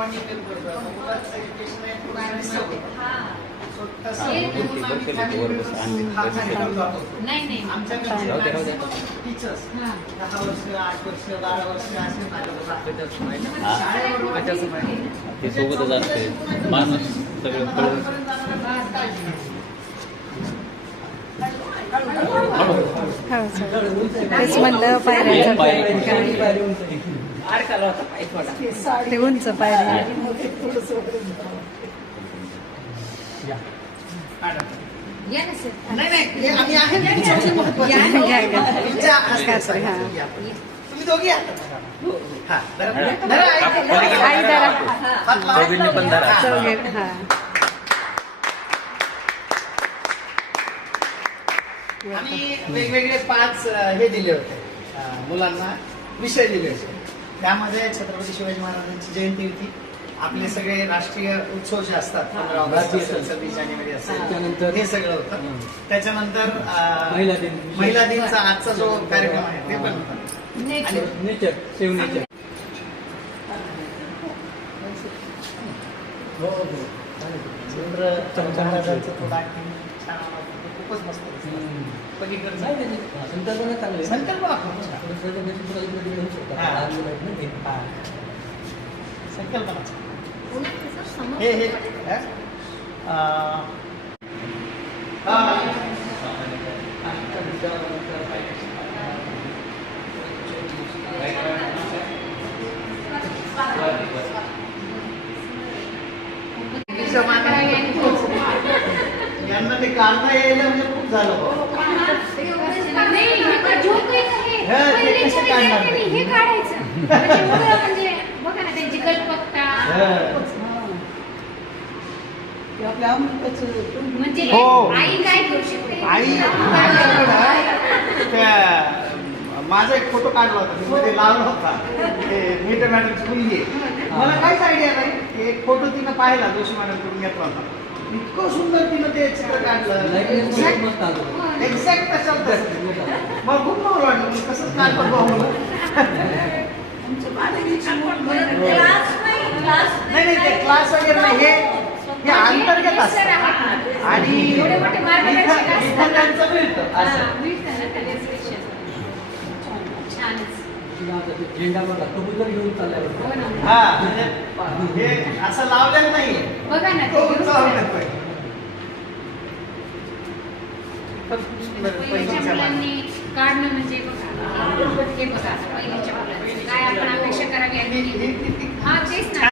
Continue करतो. मुलांचं education आहे आमच्या टीचर्स 10 वर्ष 8 वर्ष 12 वर्ष असे ते सोबतच असते माणूस सगळं तेच म्हणलं पायऱ्या ते उंच पायऱ्या आम्ही आहे तुम्ही दोघी आई जरा पण धरा. चौघे हा आम्ही वेगवेगळे 5 हे दिले होते मुलांना विषय दिले होते. त्यामध्ये छत्रपती शिवाजी महाराजांची जयंती होती. आपले सगळे राष्ट्रीय उत्सव जे असतात 15 ऑगस्ट असेल 26 जानेवारी असेल हे सगळं होतं. त्याच्यानंतर महिला दिनचा आजचा जो कार्यक्रम आहे ते पण होता. नेचर सेव्ह नेचर खूपच मस्त संकल्पना हे हे यांना ते काढता यायला म्हणजे खूप झालं कसे काढणार हे काढायचं म्हणजे बघा ना त्यांची कल्पकता म्हणजे आई काय करू शकते. आई माझा एक फोटो काढला होता मी मध्ये लावला होता ते मीटर मॅडमची मुलगी आहे. मला काहीच आयडिया नाही. एक फोटो तिनं पाहिला जोशी मॅडमकडून घेतला होता. इतकं सुंदर तिनं ते चित्र काढलं एक्झॅक्ट तसं मग खूप नवल वाटलं कसंच काढतो नाही नाही ते क्लास वगैरे नाही हे अंतर्गत असतं आणि त्यांचं मिळतं असं हा हे असं लावलेलं नाहीये बघा ना पहिल्याच्या मुलांनी काढणं म्हणजे बघा हे बघा पहिल्याच्या मुलांनी काय आपण अपेक्षा करावी हा तेच ना.